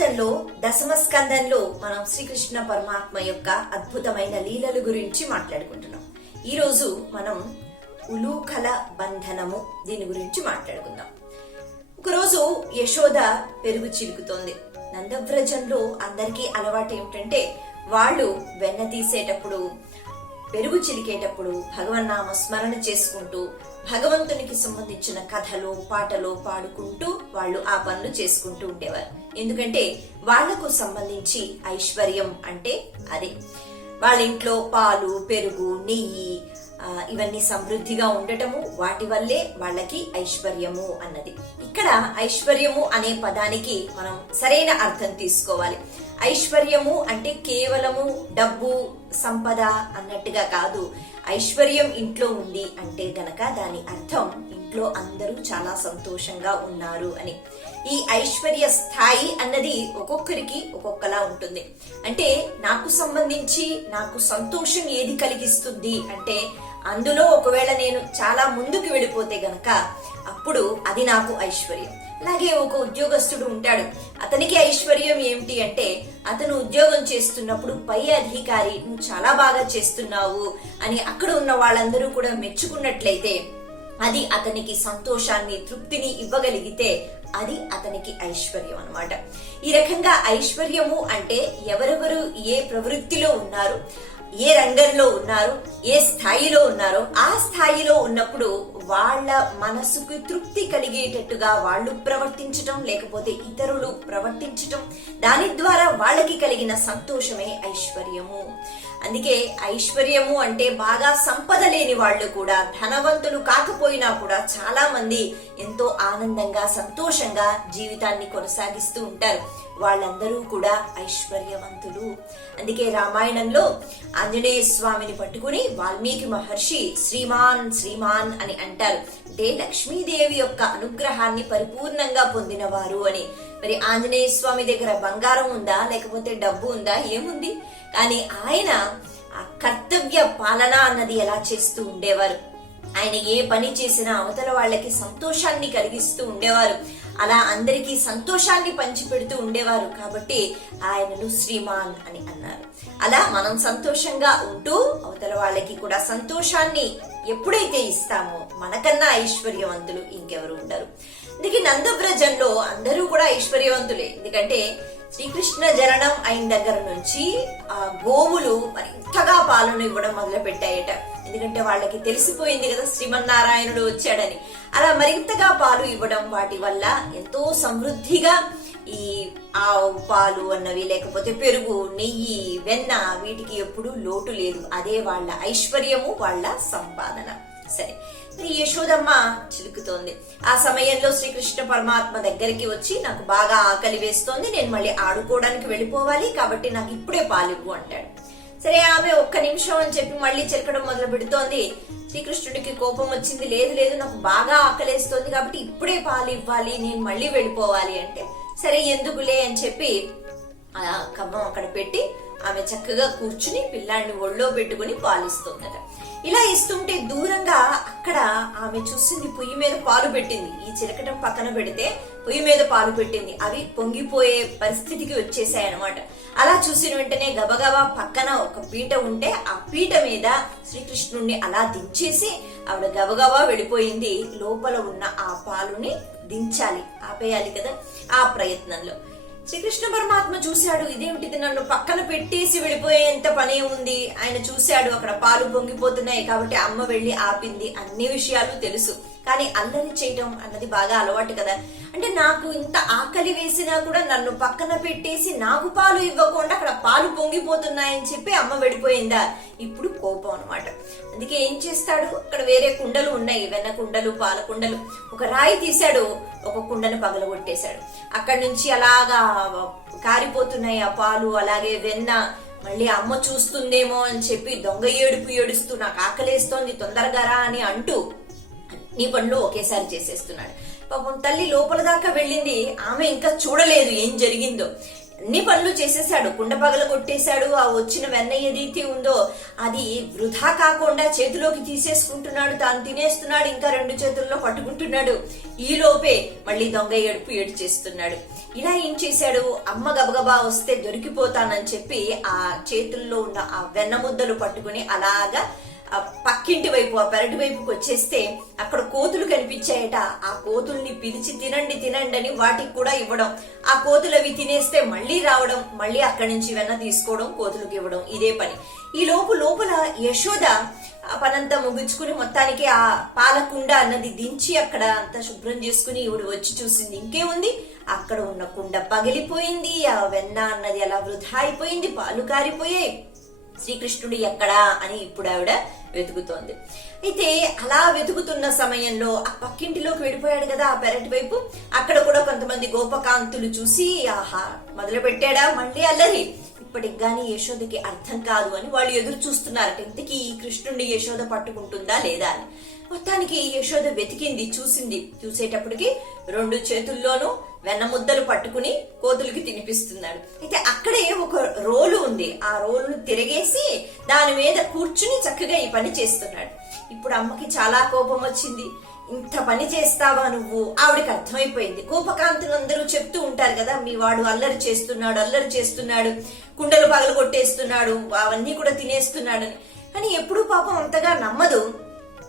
భాగవతంలో దశమ స్కందంలో మనం శ్రీకృష్ణ పరమాత్మ యొక్క అద్భుతమైన లీలల గురించి మాట్లాడుకుంటున్నాం. ఈ రోజు మనం ఉలూకల బంధనము దీని గురించి మాట్లాడుకుందాం. ఒకరోజు యశోద పెరుగు చిలుకుతోంది. నందవ్రజంలో అందరికీ అలవాటు ఏమిటంటే వాళ్ళు వెన్న తీసేటప్పుడు పెరుగు చిలికేటప్పుడు భగవన్నామ స్మరణ చేసుకుంటూ భగవంతునికి సంబంధించిన కథలు పాటలు పాడుకుంటూ వాళ్ళు ఆ పనులు చేసుకుంటూ ఉండేవారు. ఎందుకంటే వాళ్లకు సంబంధించి ఐశ్వర్యం అంటే అదే. వాళ్ళ ఇంట్లో పాలు పెరుగు నెయ్యి ఇవన్నీ సమృద్ధిగా ఉండటము, వాటి వల్లే వాళ్ళకి ఐశ్వర్యము అన్నది. ఇక్కడ ఐశ్వర్యము అనే పదానికి మనం సరైన అర్థం తీసుకోవాలి. ఐశ్వర్యము అంటే కేవలము డబ్బు సంపద అన్నట్టుగా కాదు. ఐశ్వర్యం ఇంట్లో ఉంది అంటే గనక దాని అర్థం ఇంట్లో అందరూ చాలా సంతోషంగా ఉన్నారు అని. ఈ ఐశ్వర్య స్థాయి అన్నది ఒక్కొక్కరికి ఒక్కొక్కలా ఉంటుంది. అంటే నాకు సంబంధించి నాకు సంతోషం ఏది కలిగిస్తుంది అంటే అందులో ఒకవేళ నేను చాలా ముందుకు వెళ్ళిపోతే గనక అప్పుడు అది నాకు ఐశ్వర్యం. అలాగే ఒక ఉద్యోగస్తుడు ఉంటాడు, అతనికి ఐశ్వర్యం ఏమిటి అంటే అతను ఉద్యోగం చేస్తున్నప్పుడు పై అధికారి నువ్వు చాలా బాగా చేస్తున్నావు అని అక్కడ ఉన్న వాళ్ళందరూ కూడా మెచ్చుకున్నట్లయితే అది అతనికి సంతోషాన్ని తృప్తిని ఇవ్వగలిగితే అది అతనికి ఐశ్వర్యం అన్నమాట. ఈ రకంగా ఐశ్వర్యము అంటే ఎవరెవరు ఏ ప్రవృత్తిలో ఉన్నారు, ఏ రంగంలో ఉన్నారు, ఏ స్థాయిలో ఉన్నారో ఆ స్థాయిలో ఉన్నప్పుడు వాళ్ళ మనసుకు తృప్తి కలిగేటట్టుగా వాళ్ళు ప్రవర్తించటం, లేకపోతే ఇతరులు ప్రవర్తించటం, దాని ద్వారా వాళ్ళకి కలిగిన సంతోషమే ఐశ్వర్యము. అందుకే ఐశ్వర్యము అంటే బాగా సంపద లేని వాళ్ళు కూడా, ధనవంతులు కాకపోయినా కూడా చాలా మంది ఎంతో ఆనందంగా సంతోషంగా జీవితాన్ని కొనసాగిస్తూ ఉంటారు. వాళ్ళందరూ కూడా ఐశ్వర్యవంతులు. అందుకే రామాయణంలో ఆంజనేయ స్వామిని పట్టుకుని వాల్మీకి మహర్షి శ్రీమాన్ శ్రీమాన్ అని అంటారు. అంటే లక్ష్మీదేవి యొక్క అనుగ్రహాన్ని పరిపూర్ణంగా పొందినవారు అని. మరి ఆంజనేయ స్వామి దగ్గర బంగారం ఉందా లేకపోతే డబ్బు ఉందా? ఏముంది? కానీ ఆయన ఆ కర్తవ్య పాలన అన్నది ఎలా చేస్తూ ఉండేవారు. ఆయన ఏ పని చేసినా అవతల వాళ్ళకి సంతోషాన్ని కలిగిస్తూ ఉండేవారు. అలా అందరికీ సంతోషాన్ని పంచిపెడుతూ ఉండేవారు. కాబట్టి ఆయనను శ్రీమాన్ అని అన్నారు. అలా మనం సంతోషంగా ఉంటూ అవతల వాళ్ళకి కూడా సంతోషాన్ని ఎప్పుడైతే ఇస్తామో మనకన్నా ఐశ్వర్యవంతులు ఇంకెవరు ఉండరు. అందుకే నందవ్రజంలో అందరూ కూడా ఐశ్వర్యవంతులే. ఎందుకంటే శ్రీకృష్ణ జననం అయిన దగ్గర నుంచి ఆ గోవులు మరింతగా పాలను ఇవ్వడం మొదలు పెట్టాయట. ఎందుకంటే వాళ్ళకి తెలిసిపోయింది కదా శ్రీమన్నారాయణుడు వచ్చాడని. అలా మరింతగా పాలు ఇవ్వడం, వాటి వల్ల ఎంతో సమృద్ధిగా ఈ ఆవు పాలు అన్నవి లేకపోతే పెరుగు నెయ్యి వెన్న వీటికి ఎప్పుడు లోటు లేదు. అదే వాళ్ళ ఐశ్వర్యము, వాళ్ళ సంపాదన. సరే, యశోదమ్మ చిలుకుతోంది. ఆ సమయంలో శ్రీకృష్ణ పరమాత్మ దగ్గరికి వచ్చి నాకు బాగా ఆకలి వేస్తోంది, నేను మళ్ళీ ఆడుకోవడానికి వెళ్ళిపోవాలి, కాబట్టి నాకు ఇప్పుడే పాలివ్వు అంటాడు. సరే, ఆమె ఒక్క నిమిషం అని చెప్పి మళ్ళీ చిలకడం మొదలు పెడుతోంది. శ్రీకృష్ణుడికి కోపం వచ్చింది. లేదు లేదు, నాకు బాగా ఆకలేస్తోంది కాబట్టి ఇప్పుడే పాలు ఇవ్వాలి, నేను మళ్ళీ వెళ్ళిపోవాలి అంటే సరే ఎందుకులే అని చెప్పి ఆ కవ్వం అక్కడ పెట్టి ఆమె చక్కగా కూర్చుని పిల్లాడిని ఒళ్ళో పెట్టుకుని పాలిస్తుందట. ఇలా ఇస్తుంటే దూరంగా అక్కడ ఆమె చూసింది, పొయ్యి మీద పాలు పెట్టింది. ఈ చిలకటం పక్కన పెడితే పొయ్యి మీద పాలు పెట్టింది. అవి పొంగిపోయే పరిస్థితికి వచ్చేసాయి అనమాట. అలా చూసిన వెంటనే గబగబా పక్కన ఒక పీట ఉంటే ఆ పీట మీద శ్రీకృష్ణుణ్ణి అలా దించేసి ఆవిడ గబగబా వెళ్ళిపోయింది. లోపల ఉన్న ఆ పాలుని దించాలి, ఆపేయాలి కదా. ఆ ప్రయత్నంలో శ్రీకృష్ణ పరమాత్మ చూశాడు, ఇదేమిటిది నన్ను పక్కన పెట్టేసి వెళ్ళిపోయేంత పనే ఉంది. ఆయన చూశాడు అక్కడ పాలు పొంగిపోతున్నాయి కాబట్టి అమ్మ వెళ్లి ఆపింది. అన్ని విషయాలు తెలుసు, కానీ అల్లరి చేయటం అన్నది బాగా అలవాటు కదా. అంటే నాకు ఇంత ఆకలి వేసినా కూడా నన్ను పక్కన పెట్టేసి నాకు పాలు ఇవ్వకుండా అక్కడ పాలు పొంగిపోతున్నాయని చెప్పి అమ్మ వెళ్ళిపోయిందా? ఇప్పుడు కోపం అనమాట. అందుకే ఏం చేస్తాడు, అక్కడ వేరే కుండలు ఉన్నాయి, వెన్న కుండలు పాల కుండలు. ఒక రాయి తీశాడు, ఒక కుండను పగలగొట్టేశాడు. అక్కడి నుంచి అలాగా కారిపోతున్నాయి ఆ పాలు, అలాగే వెన్న. మళ్ళీ అమ్మ చూస్తుందేమో అని చెప్పి దొంగ ఏడుపు ఏడుస్తూ నాకు ఆకలేస్తోంది తొందరగా రా అని అంటూ నీ పనులు ఒకేసారి చేసేస్తున్నాడు. పాపం తల్లి లోపల దాకా వెళ్ళింది, ఆమె ఇంకా చూడలేదు ఏం జరిగిందో. అన్ని పనులు చేసేసాడు, కుండ పగల కొట్టేశాడు. ఆ వచ్చిన వెన్న ఏదైతే ఉందో అది వృధా కాకుండా చేతిలోకి తీసేసుకుంటున్నాడు, తాను తినేస్తున్నాడు, ఇంకా 2 చేతుల్లో పట్టుకుంటున్నాడు. ఈ లోపే మళ్ళీ దొంగ ఏడు చేస్తున్నాడు. ఇలా ఏం చేశాడు, అమ్మ గబగబా వస్తే దొరికిపోతానని చెప్పి ఆ చేతుల్లో ఉన్న ఆ వెన్న ముద్దలు పట్టుకుని అలాగా పక్కింటి వైపు, ఆ పెరటి వైపుకి వచ్చేస్తే అక్కడ కోతులు కనిపించాయట. ఆ కోతుల్ని పిలిచి తినండి తినండి అని వాటికి కూడా ఇవ్వడం, ఆ కోతులు అవి తినేస్తే మళ్ళీ రావడం, మళ్ళీ అక్కడి నుంచి వెన్న తీసుకోవడం, కోతులకు ఇవ్వడం, ఇదే పని. ఈ లోపల యశోద ఆ పనంతా ముగించుకుని మొత్తానికి ఆ పాలకుండ అన్నది దించి అక్కడ అంతా శుభ్రం చేసుకుని ఈవిడ వచ్చి చూసింది. ఇంకేముంది, అక్కడ ఉన్న కుండ పగిలిపోయింది, ఆ వెన్న అన్నది అలా వృధా అయిపోయింది, పాలు కారిపోయాయి. శ్రీకృష్ణుడు ఎక్కడా అని ఇప్పుడు ఆవిడ వెతుకుతోంది. అయితే అలా వెతుకుతున్న సమయంలో ఆ పక్కింటిలోకి వెళ్ళిపోయాడు కదా ఆ పెరటి వైపు, అక్కడ కూడా కొంతమంది గోపకాంతులు చూసి ఆహా మొదలు పెట్టాడా మళ్ళీ అల్లరి, ఇప్పటికి గాని యశోదకి అర్థం కాదు అని వాళ్ళు ఎదురు చూస్తున్నారట. ఇంతకీ ఈ కృష్ణుడిని యశోద పట్టుకుంటుందా లేదా అని. మొత్తానికి యశోద వెతికింది, చూసింది. చూసేటప్పటికి 2 చేతుల్లోనూ వెన్న ముద్దలు పట్టుకుని కోతులకి తినిపిస్తున్నాడు. అయితే అక్కడే ఒక రోలు ఉంది, ఆ రోలును తిరగేసి దాని మీద కూర్చుని చక్కగా ఈ పని చేస్తున్నాడు. ఇప్పుడు అమ్మకి చాలా కోపం వచ్చింది. ఇంత పని చేస్తావా నువ్వు? ఆవిడకి అర్థమైపోయింది. గోపకాంతులందరూ చెప్తూ ఉంటారు కదా, మీ వాడు అల్లరి చేస్తున్నాడు, కుండలు పగలు కొట్టేస్తున్నాడు, అవన్నీ కూడా తినేస్తున్నాడని. కానీ ఎప్పుడూ పాపం అంతగా నమ్మదు.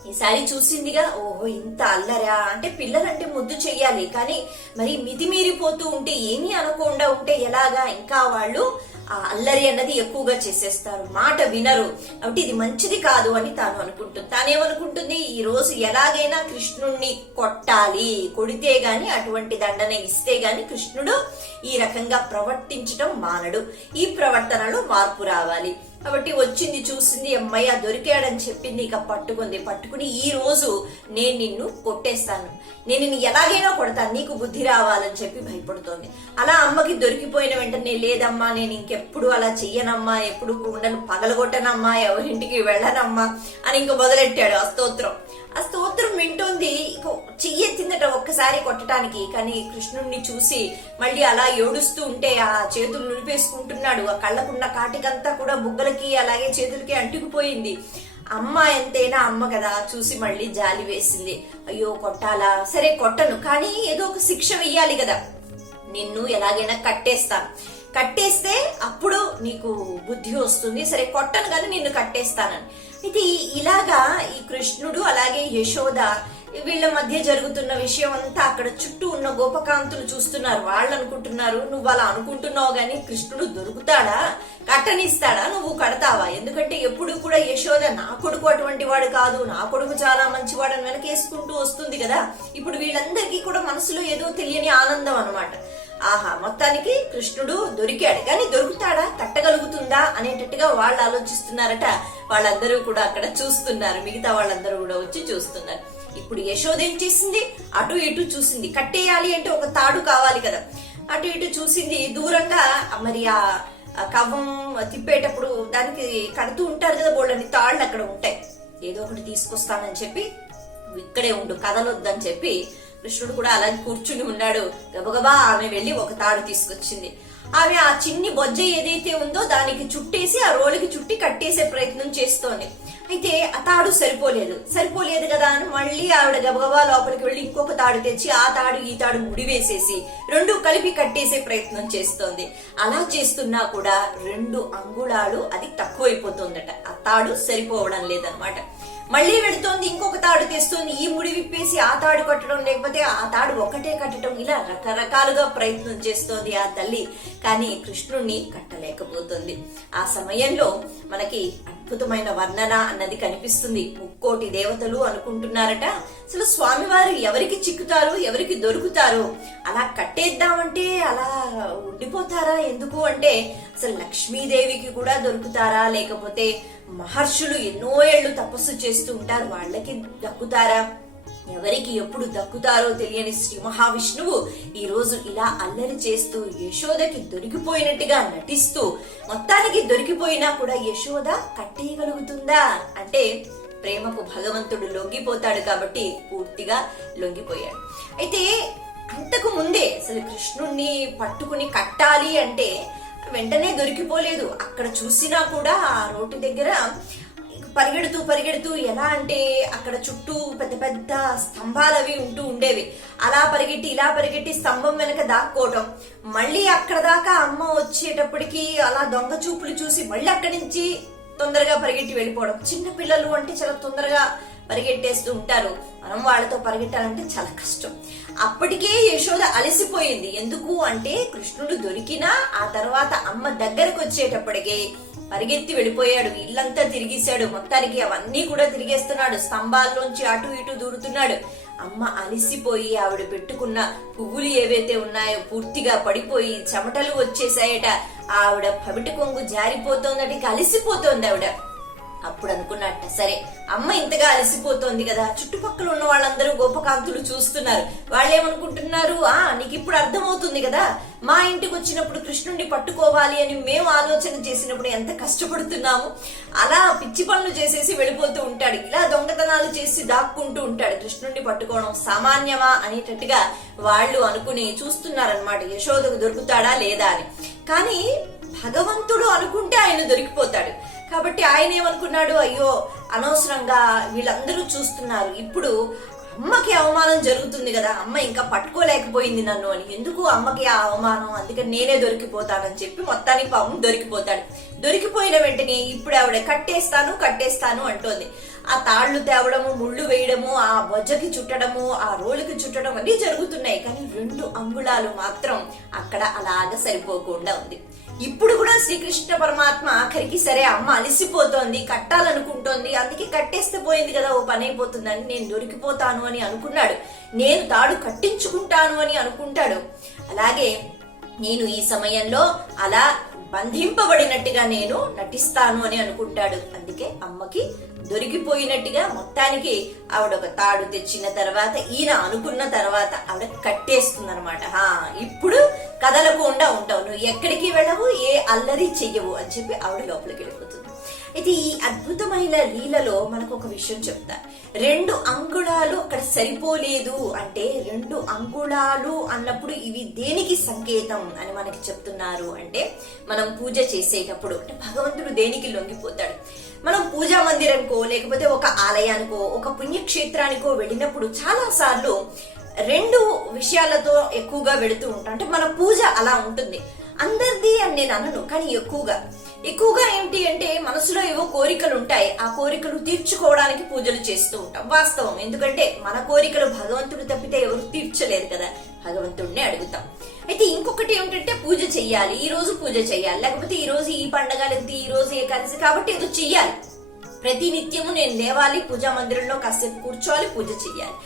ఈసారి చూసిందిగా, ఓహో ఇంత అల్లరా, అంటే పిల్లలంటే ముద్దు చెయ్యాలి, కానీ మరి మితిమీరిపోతూ ఉంటే ఏమీ అనకుండా ఉంటే ఎలాగా, ఇంకా వాళ్ళు ఆ అల్లరి అన్నది ఎక్కువగా చేసేస్తారు, మాట వినరు, కాబట్టి ఇది మంచిది కాదు అని తాను అనుకుంటుంది. తానేమనుకుంటుంది, ఈ రోజు ఎలాగైనా కృష్ణుణ్ణి కొట్టాలి, కొడితే గాని అటువంటి దండన ఇస్తే గాని కృష్ణుడు ఈ రకంగా ప్రవర్తించటం మానడు, ఈ ప్రవర్తనలో మార్పు రావాలి. కాబట్టి వచ్చింది, చూసింది, అమ్మయ్య దొరికాడని చెప్పింది. ఇక పట్టుకుని ఈ రోజు నేను నిన్ను కొట్టేస్తాను, నేను నిన్ను ఎలాగైనా కొడతాను, నీకు బుద్ధి రావాలని చెప్పి భయపడుతోంది. అలా అమ్మకి దొరికిపోయిన వెంటనే, లేదమ్మా నేను ఇంకెప్పుడు అలా చెయ్యనమ్మా, ఎప్పుడు కుండలు పగలగొట్టనమ్మా, ఎవరింటికి వెళ్ళనమ్మా అని ఇంక మొదలెట్టాడు ఆ స్తోత్రం. ఆ స్తోత్రం వింటోంది. ఇక చెయ్యెత్తిందట ఒక్కసారి కొట్టడానికి, కానీ కృష్ణుడిని చూసి మళ్ళీ అలా ఏడుస్తూ ఉంటే ఆ చేతులు నులిపేసుకుంటున్నాడు. ఆ కళ్ళకున్న కాటికంతా కూడా బుగ్గలకి అలాగే చేతులకి అంటుకుపోయింది. అమ్మ ఎంతైనా అమ్మ కదా, చూసి మళ్ళీ జాలి వేసింది. అయ్యో కొట్టాలా, సరే కొట్టను, కానీ ఏదో ఒక శిక్ష వెయ్యాలి కదా, నిన్ను ఎలాగైనా కట్టేస్తే అప్పుడు నీకు బుద్ధి వస్తుంది, సరే కొట్టను కానీ నిన్ను కట్టేస్తానని. అయితే ఇలాగా ఈ కృష్ణుడు అలాగే యశోద వీళ్ళ మధ్య జరుగుతున్న విషయం అంతా అక్కడ చుట్టూ ఉన్న గోపకాంతులు చూస్తున్నారు. వాళ్ళు అనుకుంటున్నారు, నువ్వు అలా అనుకుంటున్నావు గాని కృష్ణుడు దొరుకుతాడా, కట్టనిస్తాడా, నువ్వు కడతావా? ఎందుకంటే ఎప్పుడు కూడా యశోద నా కొడుకు అటువంటి వాడు కాదు, నా కొడుకు చాలా మంచివాడని వెనకేసుకుంటూ వస్తుంది కదా. ఇప్పుడు వీళ్ళందరికీ కూడా మనసులో ఏదో తెలియని ఆనందం అన్నమాట. ఆహా మొత్తానికి కృష్ణుడు దొరికాడు, కానీ దొరుకుతాడా, కట్టగలుగుతుందా అనేటట్టుగా వాళ్ళు ఆలోచిస్తున్నారట. వాళ్ళందరూ కూడా అక్కడ చూస్తున్నారు, మిగతా వాళ్ళందరూ కూడా వచ్చి చూస్తున్నారు. ఇప్పుడు యశోద ఏం చేసింది, అటు ఇటు చూసింది. కట్టేయాలి అంటే ఒక తాడు కావాలి కదా, అటు ఇటు చూసింది. దూరంగా మరి ఆ కవ్వం తిప్పేటప్పుడు దానికి కడుతూ ఉంటారు కదా, బోళ్ళని తాళ్ళు అక్కడ ఉంటాయి. ఏదో ఒకటి తీసుకొస్తానని చెప్పి, ఇక్కడే ఉండు కదలొద్దని చెప్పి కృష్ణుడు కూడా అలాగే కూర్చుని ఉన్నాడు. గబగబా ఆమె వెళ్లి ఒక తాడు తీసుకొచ్చింది. ఆమె ఆ చిన్ని బొజ్జ ఏదైతే ఉందో దానికి చుట్టేసి ఆ రోలుకి చుట్టి కట్టేసే ప్రయత్నం చేస్తోంది. అయితే ఆ తాడు సరిపోలేదు కదా అని మళ్ళీ ఆవిడ గబగబా లోపలికి వెళ్లి ఇంకొక తాడు తెచ్చి ఆ తాడు ఈ తాడు ముడివేసేసి 2 కలిపి కట్టేసే ప్రయత్నం చేస్తోంది. అలా చేస్తున్నా కూడా 2 అంగుళాలు అది తక్కువైపోతుందట, ఆ తాడు సరిపోవడం లేదనమాట. మళ్ళీ వెళుతోంది, ఇంకొక తాడు తెస్తోంది, ఈ ముడి విప్పేసి ఆ తాడు కట్టడం, లేకపోతే ఆ తాడు ఒకటే కట్టడం, ఇలా రకరకాలుగా ప్రయత్నం చేస్తోంది ఆ తల్లి. కానీ కృష్ణుణ్ణి కట్టలేకపోతుంది. ఆ సమయంలో మనకి అద్భుతమైన వర్ణన అన్నది కనిపిస్తుంది. 3,000,000 దేవతలు అనుకుంటున్నారట, అసలు స్వామివారు ఎవరికి చిక్కుతారు, ఎవరికి దొరుకుతారు, అలా కట్టేద్దామంటే అలా ఉండిపోతారా, ఎందుకు అంటే అసలు లక్ష్మీదేవికి కూడా దొరుకుతారా, లేకపోతే మహర్షులు ఎన్నో ఏళ్లు తపస్సు చేస్తూ ఉంటారు, వాళ్ళకి దక్కుతారా, ఎవరికి ఎప్పుడు దక్కుతారో తెలియని శ్రీ మహావిష్ణువు ఈ రోజు ఇలా అల్లరి చేస్తూ యశోదకి దొరికిపోయినట్టుగా నటిస్తూ, మొత్తానికి దొరికిపోయినా కూడా యశోద కట్టేయగలుగుతుందా అంటే ప్రేమకు భగవంతుడు లొంగిపోతాడు కాబట్టి పూర్తిగా లొంగిపోయాడు. అయితే అంతకు ముందే అసలు కృష్ణుణ్ణి పట్టుకుని కట్టాలి అంటే వెంటనే దొరికిపోలేదు. అక్కడ చూసినా కూడా ఆ రోడ్డు దగ్గర పరిగెడుతూ ఎలా అంటే అక్కడ చుట్టూ పెద్ద పెద్ద స్తంభాలు అవి ఉంటూ ఉండేవి. అలా పరిగెట్టి ఇలా పరిగెట్టి స్తంభం వెనక దాక్కోవటం, మళ్ళీ అక్కడ దాకా అమ్మ వచ్చేటప్పటికి అలా దొంగ చూపులు చూసి మళ్ళీ అక్కడి నుంచి తొందరగా పరిగెట్టి వెళ్ళిపోవడం. చిన్న పిల్లలు అంటే చాలా తొందరగా పరిగెట్టేస్తూ ఉంటారు, మనం వాళ్ళతో పరిగెట్టాలంటే చాలా కష్టం. అప్పటికే యశోద అలసిపోయింది. ఎందుకు అంటే కృష్ణుడు దొరికినా ఆ తర్వాత అమ్మ దగ్గరకు వచ్చేటప్పటికే పరిగెత్తి వెళ్ళిపోయాడు. ఇల్లంతా తిరిగేశాడు, మొత్తానికి అవన్నీ కూడా తిరిగేస్తున్నాడు, స్తంభాల్లోంచి అటు ఇటు దూరుతున్నాడు. అమ్మ అలిసిపోయి ఆవిడ పెట్టుకున్న పువ్వులు ఏవైతే ఉన్నాయో పూర్తిగా పడిపోయి చెమటలు వచ్చేసాయట. ఆవిడ పవిట కొంగు జారిపోతోందట, ఇక అలిసిపోతోంది ఆవిడ. అప్పుడు అనుకున్నట్ట, సరే అమ్మ ఇంతగా అలసిపోతోంది కదా, చుట్టుపక్కల ఉన్న వాళ్ళందరూ గోపకాంతులు చూస్తున్నారు, వాళ్ళేమనుకుంటున్నారు, నీకు ఇప్పుడు అర్థమవుతుంది కదా, మా ఇంటికి వచ్చినప్పుడు కృష్ణుడిని పట్టుకోవాలి అని మేము ఆలోచన చేసినప్పుడు ఎంత కష్టపడుతున్నాము, అలా పిచ్చి పనులు చేసేసి వెళ్ళిపోతూ ఉంటాడు, ఇలా దొంగతనాలు చేసి దాక్కుంటూ ఉంటాడు, కృష్ణుడిని పట్టుకోవడం సామాన్యమా అనేటట్టుగా వాళ్ళు అనుకుని చూస్తున్నారనమాట, యశోదకు దొరుకుతాడా లేదా అని. కానీ భగవంతుడు అనుకుంటే ఆయన దొరికిపోతాడు. కాబట్టి ఆయన ఏమనుకున్నాడు, అయ్యో అనవసరంగా వీళ్ళందరూ చూస్తున్నారు, ఇప్పుడు అమ్మకి అవమానం జరుగుతుంది కదా, అమ్మ ఇంకా పట్టుకోలేకపోయింది నన్ను అని, ఎందుకు అమ్మకి ఆ అవమానం, అందుకని నేనే దొరికిపోతానని చెప్పి మొత్తానికి పాపం దొరికిపోతాడు. దొరికిపోయిన వెంటనే ఇప్పుడు ఆవిడ కట్టేస్తాను అంటోంది. ఆ తాళ్లు తేవడము, ముళ్ళు వేయడము, ఆ బొజ్జకి చుట్టడము, ఆ రోలుకి చుట్టడం అన్ని జరుగుతున్నాయి. కానీ 2 అంగుళాలు మాత్రం అక్కడ అలాగ సరిపోకుండా ఉంది. ఇప్పుడు కూడా శ్రీకృష్ణ పరమాత్మ ఆఖరికి సరే అమ్మ అలిసిపోతోంది, కట్టాలనుకుంటోంది, అందుకే కట్టేస్తే పోయింది కదా, ఓ పని అయిపోతుందని, నేను దొరికిపోతాను అని అనుకున్నాడు, నేను తాడు కట్టించుకుంటాను అని అనుకుంటాడు. అలాగే నేను ఈ సమయంలో అలా బంధింపబడినట్టుగా నేను నటిస్తాను అని అనుకుంటాడు. అందుకే అమ్మకి దొరికిపోయినట్టుగా మొత్తానికి ఆవిడ ఒక తాడు తెచ్చిన తర్వాత ఈయన అనుకున్న తర్వాత ఆవిడ కట్టేస్తుందనమాట. ఇప్పుడు కదలకుండా ఉంటావు, నువ్వు ఎక్కడికి వెళ్ళవు, ఏ అల్లరి చెయ్యవు అని చెప్పి ఆవిడ లోపలికి వెళ్ళిపోతుంది. అయితే ఈ అద్భుతమైన లీలలో మనకు ఒక విషయం చెప్తా, 2 అంగుళాలు అక్కడ సరిపోలేదు అంటే 2 అంగుళాలు అన్నప్పుడు ఇవి దేనికి సంకేతం అని మనకి చెప్తున్నారు అంటే, మనం పూజ చేసేటప్పుడు అంటే భగవంతుడు దేనికి లొంగిపోతాడు, మనం పూజా మందిరానికో లేకపోతే ఒక ఆలయానికో ఒక పుణ్యక్షేత్రానికో వెళ్ళినప్పుడు చాలా సార్లు 2 విషయాలతో ఎక్కువగా వెళుతూ ఉంటాం. అంటే మన పూజ అలా ఉంటుంది, అందరిది అని నేను అనను, కానీ ఎక్కువగా ఏంటి అంటే మనసులో ఏవో కోరికలు ఉంటాయి, ఆ కోరికలు తీర్చుకోవడానికి పూజలు చేస్తూ ఉంటాం, వాస్తవం. ఎందుకంటే మన కోరికలు భగవంతుడు తప్పితే ఎవరు తీర్చలేదు కదా, భగవంతుడినే అడుగుతాం. అయితే ఇంకొకటి ఏమిటంటే పూజ చెయ్యాలి, ఈ రోజు పూజ చెయ్యాలి, లేకపోతే ఈ రోజు ఈ పండగ లేకపోతే ఈ రోజు ఏకాదశి కాబట్టి ఏదో చెయ్యాలి, ప్రతి నిత్యము నేను లేవాలి, పూజా మందిరంలో కాసేపు కూర్చోవాలి, పూజ చెయ్యాలి,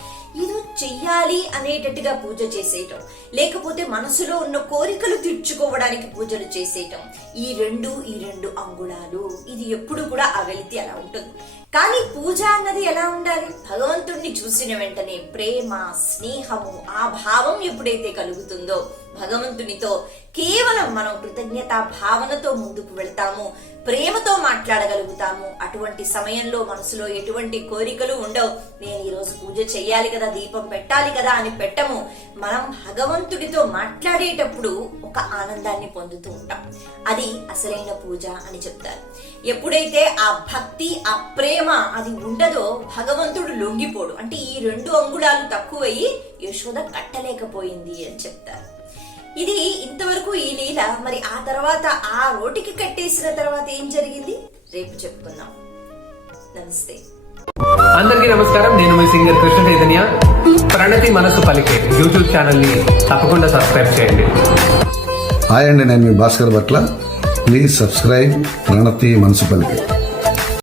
ఏదో చెయ్యాలి అనేటట్టుగా పూజ చేసేయటం, లేకపోతే మనసులో ఉన్న కోరికలు తీర్చుకోవడానికి పూజలు చేసేయటం, ఈ 2 అంగుళాలు, ఇది ఎప్పుడు కూడా ఆ వెలితి అలా ఉంటుంది. కానీ పూజ అన్నది ఎలా ఉండాలి, భగవంతుణ్ణి చూసిన వెంటనే ప్రేమ, స్నేహము, ఆ భావం ఎప్పుడైతే కలుగుతుందో భగవంతునితో కేవలం మనం కృతజ్ఞతా భావనతో ముందుకు వెళ్తాము, ప్రేమతో మాట్లాడగలుగుతాము. అటువంటి సమయంలో మనసులో ఎటువంటి కోరికలు ఉండవు, నేను ఈ రోజు పూజ చెయ్యాలి కదా, దీపం పెట్టాలి కదా అని పెట్టము. మనం భగవంతుడితో మాట్లాడేటప్పుడు ఒక ఆనందాన్ని పొందుతూ ఉంటాం, అది అసలైన పూజ అని చెప్తారు. ఎప్పుడైతే ఆ భక్తి, ఆ ప్రేమ అది ఉండదో భగవంతుడు లొంగిపోడు. అంటే ఈ 2 అంగుళాలు తక్కువయ్యి యశోద కట్టలేకపోయింది అని చెప్తారు. ఇది ఇంతవరకు ఈ లీల. మరి ఆ తర్వాత ఆ రోటికి కట్టేసిన తర్వాత ఏం జరిగింది రేపు చెప్పుకుందాం. నమస్తే. అందరికీ నమస్కారం, నేను మీ సింగర్ కృష్ణ చైతన్య. ప్రణతి మనసు పలికే యూట్యూబ్ ఛానల్ ని తప్పకుండా సబ్స్క్రైబ్ చేయండి. హాయ్ అండి, నేను మీ భాస్కర్ భట్ల. ప్లీజ్ సబ్స్క్రైబ్ ప్రణతి మనసు పలికే.